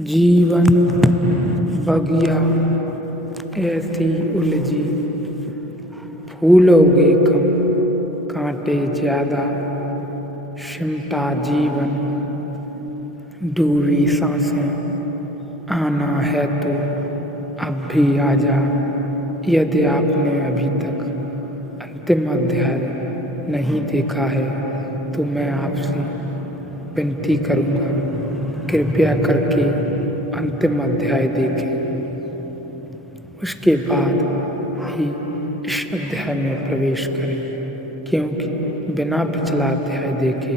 जीवन बगिया ऐसी उलझी, फूल उगे कम कांटे ज्यादा, सिमटा जीवन डूबी सांसें। आना है तो अब भी आजा, यदि आपने अभी तक अंतिम अध्याय नहीं देखा है तो मैं आपसे विनती करूँगा, कृपया करके अंतिम अध्याय देखें। उसके बाद ही इस अध्याय में प्रवेश करें, क्योंकि बिना पिछला अध्याय देखे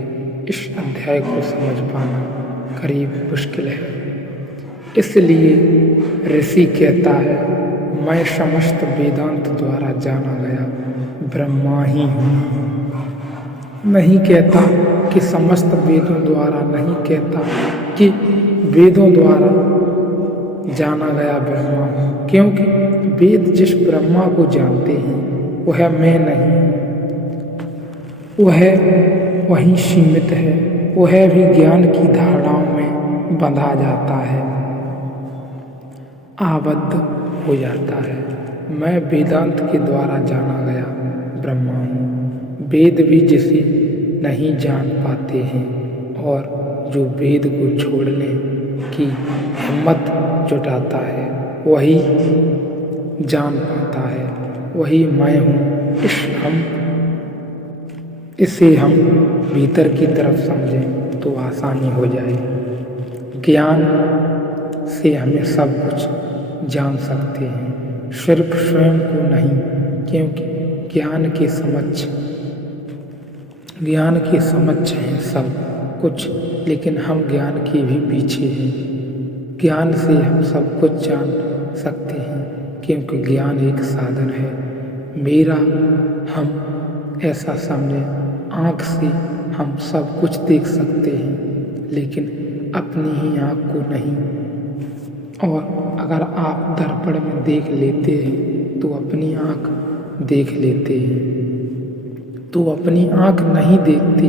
इस अध्याय को समझ पाना करीब मुश्किल है। इसलिए ऋषि कहता है, मैं समस्त वेदांत द्वारा जाना गया ब्रह्मा ही हूँ। नहीं कहता कि समस्त वेदों द्वारा, नहीं कहता कि वेदों द्वारा जाना गया ब्रह्मा हूँ, क्योंकि वेद जिस ब्रह्मा को जानते हैं वह मैं नहीं, वह वहीं सीमित है, वह भी ज्ञान की धारणाओं में बंधा जाता है, आबद्ध हो जाता है। मैं वेदांत के द्वारा जाना गया ब्रह्मा हूँ। वेद भी जिसे नहीं जान पाते हैं और जो वेद को छोड़ने की हिम्मत जुटाता है वही जान पाता है, वही मैं हूँ। इसे हम भीतर की तरफ समझें तो आसानी हो जाए। ज्ञान से हमें सब कुछ जान सकते हैं, सिर्फ स्वयं को नहीं, क्योंकि ज्ञान के समक्ष है सब कुछ, लेकिन हम ज्ञान के भी पीछे हैं। ज्ञान से हम सब कुछ जान सकते हैं, क्योंकि ज्ञान एक साधन है। मेरा हम ऐसा समझें, आँख से हम सब कुछ देख सकते हैं, लेकिन अपनी ही आँख को नहीं। और अगर आप दर्पण में देख लेते हैं तो अपनी आँख देख लेते हैं, तो अपनी आँख नहीं देखते,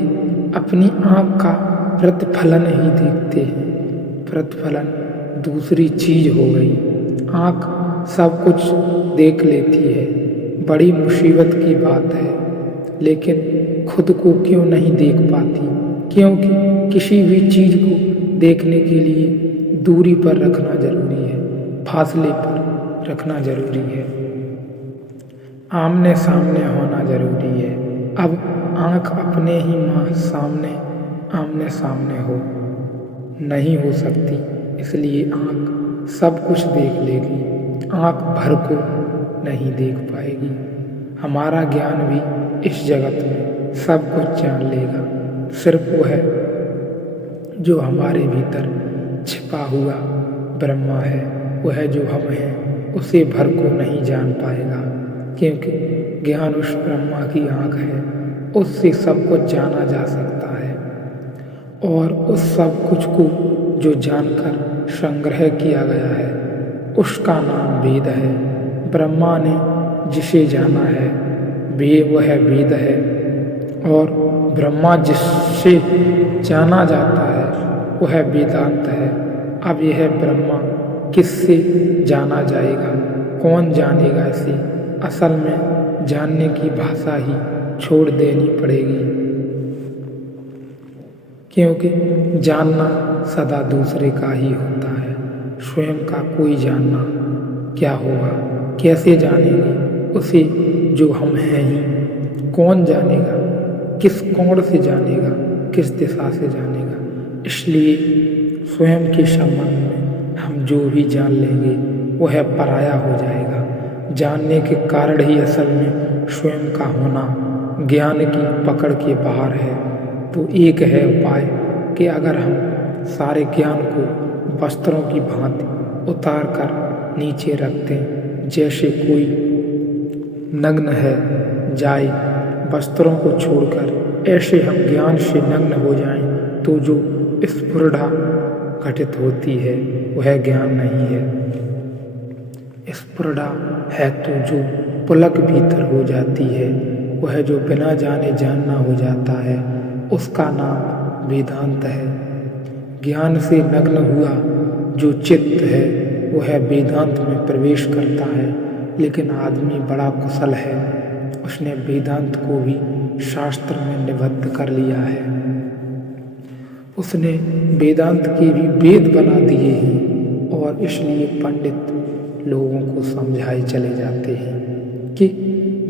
अपनी आँख का प्रतिफलन ही देखते हैं। प्रतिफलन दूसरी चीज हो गई। आँख सब कुछ देख लेती है, बड़ी मुसीबत की बात है, लेकिन खुद को क्यों नहीं देख पाती? क्योंकि किसी भी चीज को देखने के लिए दूरी पर रखना जरूरी है, फासले पर रखना जरूरी है, आमने सामने होना जरूरी है। अब आँख अपने ही सामने आमने सामने नहीं हो सकती, इसलिए आँख सब कुछ देख लेगी, आँख भर को नहीं देख पाएगी। हमारा ज्ञान भी इस जगत में सब कुछ जान लेगा, सिर्फ वह जो हमारे भीतर छिपा हुआ ब्रह्मा है, वह जो हम हैं, उसे भर को नहीं जान पाएगा, क्योंकि ज्ञान उस ब्रह्मा की आँख है, उससे सब कुछ जाना जा सकता है। और उस सब कुछ को जो जानकर संग्रह किया गया है, उसका नाम वेद है। ब्रह्मा ने जिसे जाना है वह वेद है, और ब्रह्मा जिससे जाना जाता है वह वेदांत है। अब यह ब्रह्मा किससे जाना जाएगा, कौन जानेगा इसे? असल में जानने की भाषा ही छोड़ देनी पड़ेगी, क्योंकि जानना सदा दूसरे का ही होता है। स्वयं का कोई जानना क्या होगा? कैसे जानेंगे उसे जो हम हैं ही? कौन जानेगा? किस कोण से जानेगा? किस दिशा से जानेगा? इसलिए स्वयं के संबंध में हम जो भी जान लेंगे वह पराया हो जाएगा। जानने के कारण ही असल में स्वयं का होना ज्ञान की पकड़ के बाहर है। तो एक है उपाय कि अगर हम सारे ज्ञान को वस्त्रों की भांति उतार कर नीचे रख दें, जैसे कोई नग्न है जाए वस्त्रों को छोड़कर, ऐसे हम ज्ञान से नग्न हो जाएं, तो जो स्फुरधा घटित होती है वह ज्ञान नहीं है। स्फुरधा है तो जो पुलक भीतर हो जाती है, वह जो बिना जाने जानना हो जाता है, उसका नाम वेदांत है। ज्ञान से नग्न हुआ जो चित्त है वह वेदांत में प्रवेश करता है। लेकिन आदमी बड़ा कुशल है, उसने वेदांत को भी शास्त्र में निबद्ध कर लिया है। उसने वेदांत के भी वेद बना दिए हैं और इसलिए पंडित लोगों को समझाए चले जाते हैं कि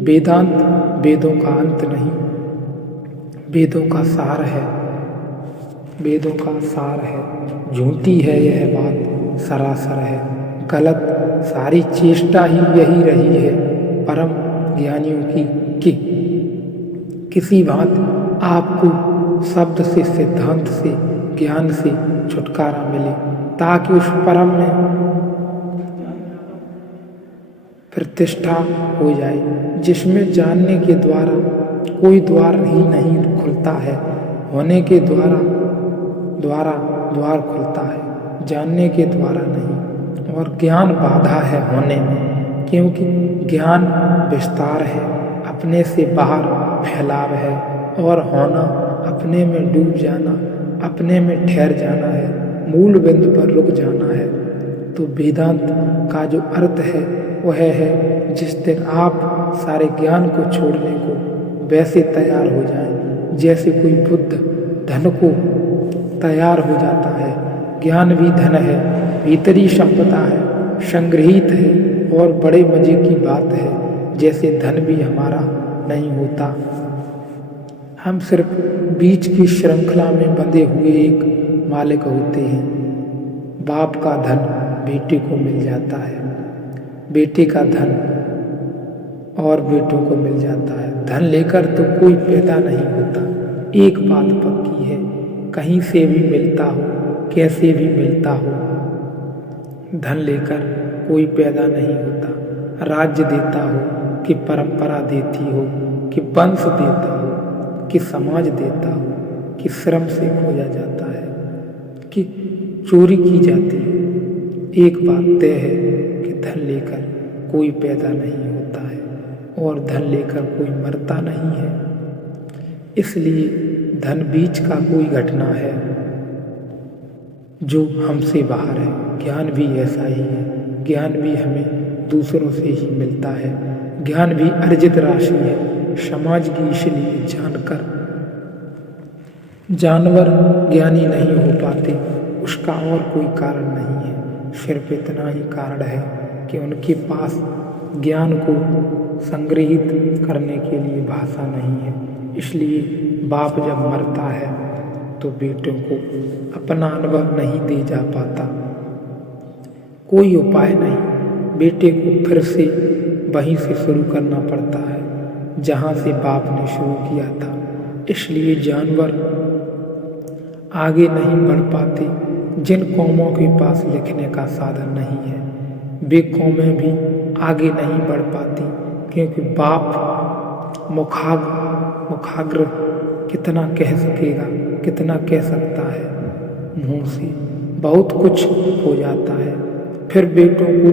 वेदांत वेदों का अंत नहीं, वेदों का सार है, वेदों का सार है। झूठी है यह बात, सरासर है गलत, सारी चेष्टा ही यही रही है परम ज्ञानियों की कि किसी बात आपको शब्द से, सिद्धांत से, ज्ञान से छुटकारा मिले, ताकि उस परम में प्रतिष्ठा हो जाए, जिसमें जानने के द्वारा कोई द्वार ही नहीं खुलता है, होने के द्वारा द्वार खुलता है, जानने के द्वारा नहीं। और ज्ञान बाधा है होने में, क्योंकि ज्ञान विस्तार है, अपने से बाहर फैलाव है, और होना अपने में डूब जाना, अपने में ठहर जाना है, मूल बिंदु पर रुक जाना है। तो वेदांत का जो अर्थ है वह है जिस दिन आप सारे ज्ञान को छोड़ने को वैसे तैयार हो जाएं जैसे कोई बुद्ध धन को तैयार हो जाता है। ज्ञान भी धन है, भीतरी संपदा है, संग्रहित है, और बड़े मजे की बात है जैसे धन भी हमारा नहीं होता। हम सिर्फ बीच की श्रृंखला में बंधे हुए एक मालिक होते हैं। बाप का धन बेटे को मिल जाता है, बेटे का धन और बेटों को मिल जाता है। धन लेकर तो कोई पैदा नहीं होता। एक बात पक्की है, कहीं से भी मिलता हो, कैसे भी मिलता हो, धन लेकर कोई पैदा नहीं होता। राज्य देता हो कि परंपरा देती हो, कि वंश देता हो, कि समाज देता हो, कि श्रम से खोजा जाता है, कि चोरी की जाती है। एक बात तय है कि धन लेकर कोई पैदा नहीं होता है और धन लेकर कोई मरता नहीं है। इसलिए धन बीच का कोई घटना है जो हमसे बाहर है। ज्ञान भी ऐसा ही है, ज्ञान भी हमें दूसरों से ही मिलता है। ज्ञान भी अर्जित राशि है समाज की, इसलिए जानकर जानवर ज्ञानी नहीं हो पाते, उसका और कोई कारण नहीं है। सिर्फ इतना ही कारण है कि उनके पास ज्ञान को संग्रहित करने के लिए भाषा नहीं है। इसलिए बाप जब मरता है तो बेटों को अपना अनुभव नहीं दे जा पाता। कोई उपाय नहीं, बेटे को फिर से वहीं से शुरू करना पड़ता है जहाँ से बाप ने शुरू किया था। इसलिए जानवर आगे नहीं बढ़ पाते। जिन कौमों के पास लिखने का साधन नहीं है वे कौमें भी आगे नहीं बढ़ पाती, क्योंकि बाप मुखाग्र कितना कह सकेगा, कितना कह सकता है। मुंह से बहुत कुछ हो जाता है, फिर बेटों को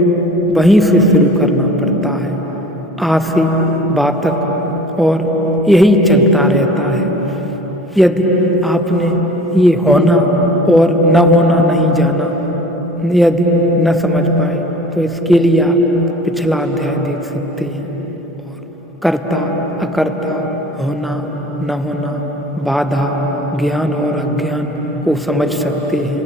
वहीं से शुरू करना पड़ता है, आ से बा तक, और यही चलता रहता है। यदि आपने ये होना और न होना नहीं जाना, यदि न समझ पाए, तो इसके लिए आप पिछला अध्याय देख सकते हैं और कर्ता अकर्ता, होना न होना, बाधा, ज्ञान और अज्ञान को समझ सकते हैं।